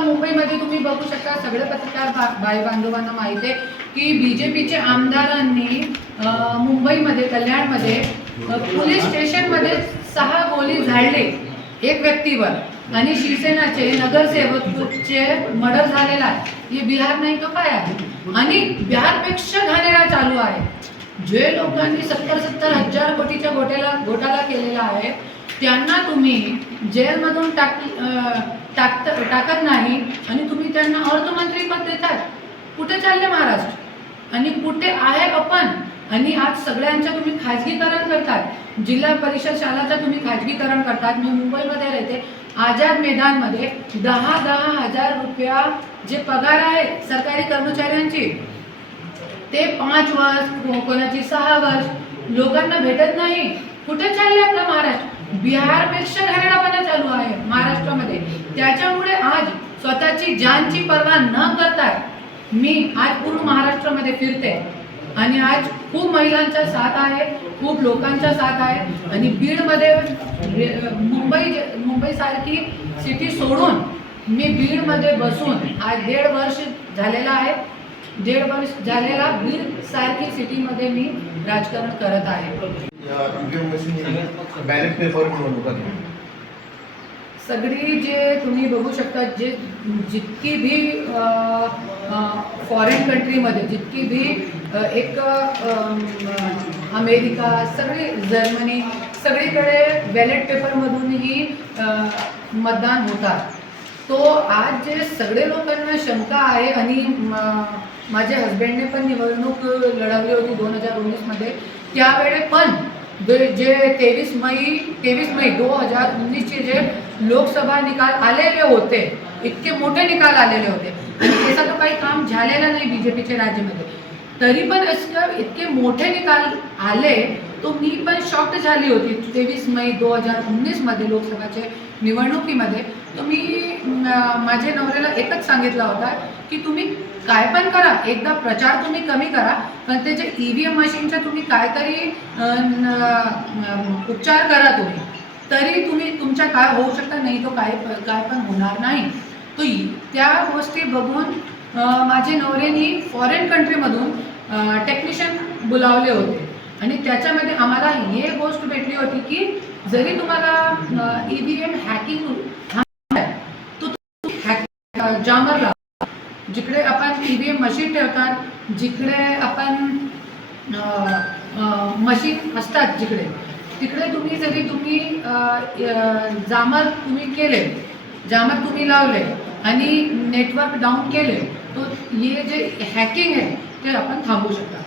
मुंबईमध्ये तुम्ही बघू शकता सगळे पत्रकार बाई बांधवांना माहिती आहे की बी जे पीचे आमदारांनी मुंबईमध्ये कल्याणमध्ये पोलीस स्टेशनमध्ये सहा गोळी झाडले एक व्यक्तीवर. आणि शिवसेनाचे नगरसेवकचे मर्डर झालेला आहे. हे बिहार नाही तो काय आहे? आणि बिहारपेक्षा घाणेरा चालू आहे. जे लोकांनी सत्तर सत्तर हजार कोटीच्या घोट्याला घोटाळा केलेला आहे त्यांना तुम्ही जेलमधून टाक टाकत टाकत नाही आणि तुम्ही त्यांना अर्थमंत्री पद देतात. कुठे चालले महाराष्ट्र? आणि कुठे आहे आपण? आणि आज सगळ्यांचं तुम्ही खाजगीकरण करतात. जिल्हा परिषद शाळाचं तुम्ही खाजगीकरण करतात. मी मुंबईमध्ये राहते. आझाद मैदानमध्ये दहा दहा हजार रुपया जे पगार आहे सरकारी कर्मचाऱ्यांची ते पाच वर्ष कोणाची सहा वर्ष लोकांना भेटत नाही. कुठे चालले आपलं महाराष्ट्र? बिहारपेक्षा घराडापणा चालू आहे महाराष्ट्रामध्ये. त्याच्यामुळे आज स्वतःची जानची पर्वा न करता मी आज पूर्ण महाराष्ट्रामध्ये फिरते. आणि आज खूप महिलांचा साथ आहे खूप लोकांचा साथ आहे. आणि बीडमध्ये मुंबई मुंबईसारखी सिटी सोडून मी बीडमध्ये बसून आज दीड वर्ष झालेला आहे. दीड वर्ष झालेला बीड सारखी सिटीमध्ये मी राजकारण करत आहे. पेपर सगळी जे तुम्ही बघू शकता जे जितकी भी फॉरेन कंट्रीमध्ये जितकी भी एक अम, अमेरिका सगळी जर्मनी सगळीकडे बॅलेट पेपरमधूनही अ, मतदान होतात. तो आज जे सगळे लोकांना शंका आहे आणि म- माझ्या हस्बंडने पण निवडणूक लढवली होती दोन हजार उन्नीसमध्ये त्यावेळे पण जे- जे तेवीस मई तेवीस मई दोन हजार उन्नीसचे जे लोकसभा निकाल आलेले होते इतके मोठे निकाल आलेले होते आणि त्याचा तो काही काम झालेलं नाही बी जे पीच्या राज्यामध्ये. तरी पण असं इतके मोठे निकाल आले तो मी पण शॉक्ट झाली होती. तेवीस मई दोन हजार उन्नीसमध्ये लोकसभाच्या निवडणुकीमध्ये तर मी माझ्या नवऱ्याला एकच सांगितला होता की तुम्ही काय पण करा एकदा प्रचार तुम्ही कमी करा पण त्याच्या ई व्ही एम मशीनचा तुम्ही काहीतरी तरी उपचार करा तुम्ही तरी तुम्ही तुमच्या काय होऊ शकता नाही तो काय काय पण होणार नाही. तो त्या गोष्टी बघून माझे नवऱ्यानी फॉरेन कंट्रीमधून टेक्निशियन बोलावले होते. आणि त्याच्यामध्ये आम्हाला हे गोष्ट भेटली होती की जरी तुम्हाला E V M hacking jammer लावतात जिकडे आपण ई व्ही एम मशीन ठेवतात जिकडे आपण मशीन असतात जिकडे तिकडे तुम्ही जरी तुम्ही जामर तुम्ही केले जामर तुम्ही लावले आणि नेटवर्क डाऊन केले तो हे जे हॅकिंग आहे ते आपण थांबवू शकता.